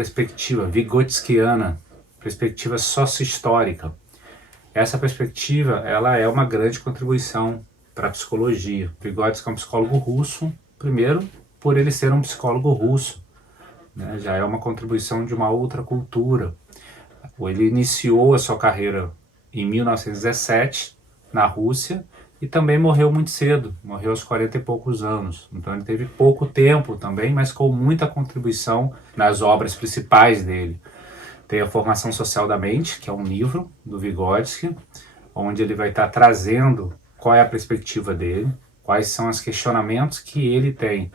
perspectiva vygotskiana, perspectiva sócio-histórica. Essa perspectiva, ela é uma grande contribuição para a psicologia. Vygotsky é um psicólogo russo, primeiro por ele ser um psicólogo russo, né? Já é uma contribuição de uma outra cultura. Ele iniciou a sua carreira em 1917 na Rússia e também morreu muito cedo, morreu aos 40 e poucos anos. Então ele teve pouco tempo também, mas com muita contribuição nas obras principais dele. Tem a Formação Social da Mente, que é um livro do Vygotsky, onde ele vai estar trazendo qual é a perspectiva dele, quais são os questionamentos que ele tem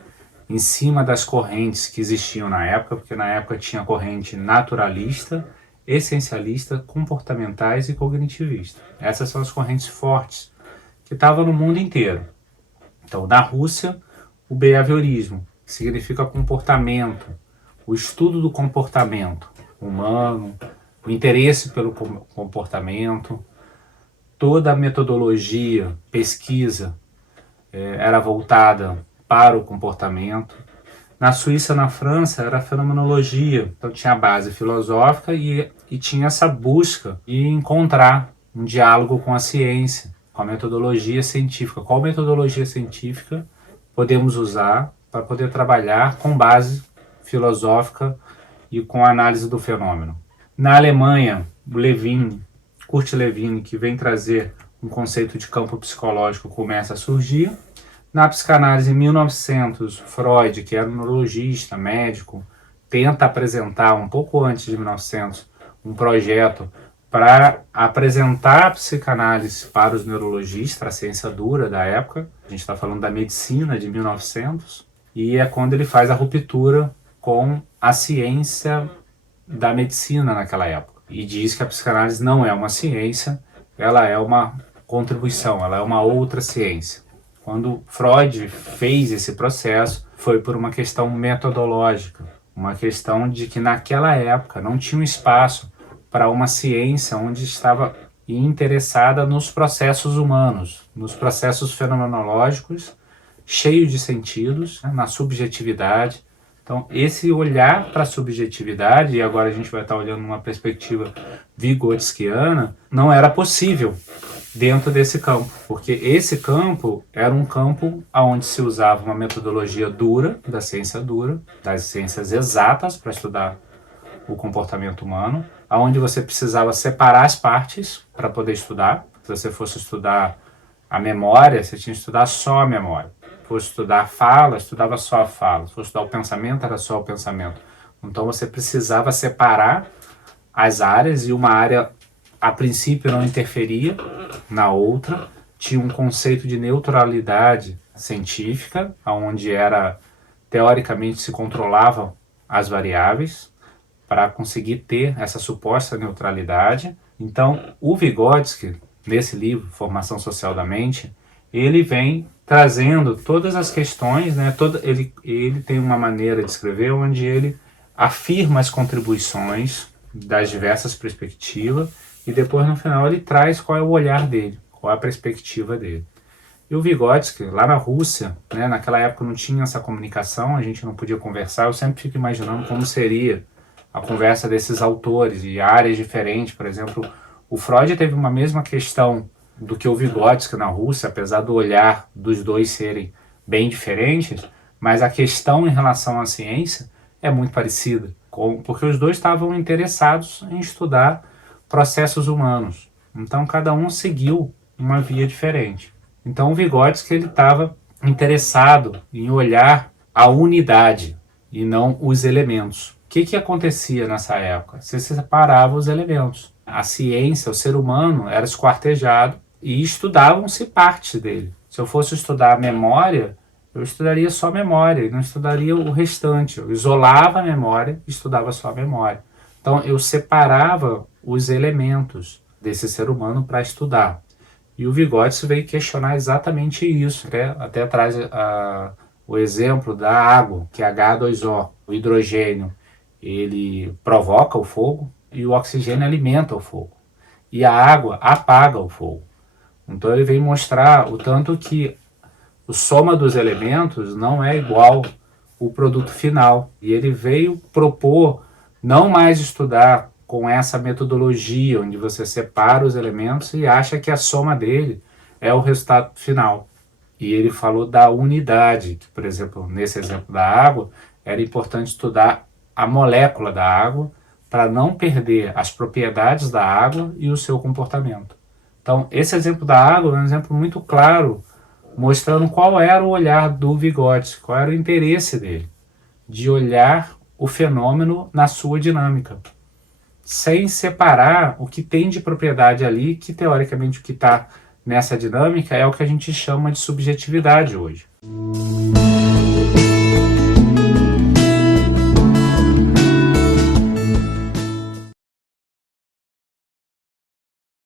em cima das correntes que existiam na época, porque na época tinha corrente naturalista, essencialista, comportamentais e cognitivista. Essas são as correntes fortes que estavam no mundo inteiro. Então, na Rússia, o behaviorismo, que significa comportamento, o estudo do comportamento humano, o interesse pelo comportamento, toda a metodologia, pesquisa, era voltada para o comportamento. Na Suíça, na França, era a fenomenologia, então tinha a base filosófica e tinha essa busca de encontrar um diálogo com a ciência, com a metodologia científica. Qual metodologia científica podemos usar para poder trabalhar com base filosófica e com a análise do fenômeno? Na Alemanha, o Levine, Kurt Lewin, que vem trazer um conceito de campo psicológico, começa a surgir. Na psicanálise, em 1900, Freud, que era um neurologista, médico, tenta apresentar, um pouco antes de 1900, um projeto para apresentar a psicanálise para os neurologistas, a ciência dura da época. A gente está falando da medicina de 1900, e é quando ele faz a ruptura com a ciência da medicina naquela época. E diz que a psicanálise não é uma ciência, ela é uma contribuição, ela é uma outra ciência. Quando Freud fez esse processo, foi por uma questão metodológica, uma questão de que naquela época não tinha um espaço para uma ciência onde estava interessada nos processos humanos, nos processos fenomenológicos, cheio de sentidos, né, na subjetividade. Então, esse olhar para a subjetividade, e agora a gente vai estar olhando numa perspectiva vygotskiana, não era possível dentro desse campo, porque esse campo era um campo onde se usava uma metodologia dura, da ciência dura, das ciências exatas para estudar o comportamento humano, onde você precisava separar as partes para poder estudar. Se você fosse estudar a memória, você tinha que estudar só a memória. Se fosse estudar a fala, estudava só a fala. Se fosse estudar o pensamento, era só o pensamento. Então você precisava separar as áreas, e uma área a princípio não interferia na outra. Tinha um conceito de neutralidade científica, onde era, teoricamente, se controlavam as variáveis para conseguir ter essa suposta neutralidade. Então, o Vygotsky, nesse livro, Formação Social da Mente, ele vem trazendo todas as questões, né? Ele tem uma maneira de escrever onde ele afirma as contribuições das diversas perspectivas e depois, no final, ele traz qual é o olhar dele, qual é a perspectiva dele. E o Vygotsky, lá na Rússia, né, naquela época não tinha essa comunicação, a gente não podia conversar. Eu sempre fico imaginando como seria a conversa desses autores de áreas diferentes. Por exemplo, o Freud teve uma mesma questão do que o Vygotsky na Rússia, apesar do olhar dos dois serem bem diferentes, mas a questão em relação à ciência é muito parecida, porque os dois estavam interessados em estudar processos humanos. Então cada um seguiu uma via diferente. Então o Vygotsky ele estava interessado em olhar a unidade e não os elementos. O que acontecia nessa época? Você separava os elementos. A ciência, o ser humano, era esquartejado e estudavam-se partes dele. Se eu fosse estudar a memória, eu estudaria só a memória e não estudaria o restante. Eu isolava a memória e estudava só a memória. Então eu separava os elementos desse ser humano para estudar. E o Vygotsky veio questionar exatamente isso. Até traz o exemplo da água, que é H2O, o hidrogênio. Ele provoca o fogo e o oxigênio alimenta o fogo. E a água apaga o fogo. Então ele vem mostrar o tanto que a soma dos elementos não é igual o produto final. E ele veio propor Não mais estudar com essa metodologia, onde você separa os elementos e acha que a soma dele é o resultado final. E ele falou da unidade, que, por exemplo, nesse exemplo da água, era importante estudar a molécula da água para não perder as propriedades da água e o seu comportamento. Então, esse exemplo da água é um exemplo muito claro, mostrando qual era o olhar do Vygotsky, qual era o interesse dele, de olhar o fenômeno na sua dinâmica, sem separar o que tem de propriedade ali, que teoricamente o que está nessa dinâmica é o que a gente chama de subjetividade hoje.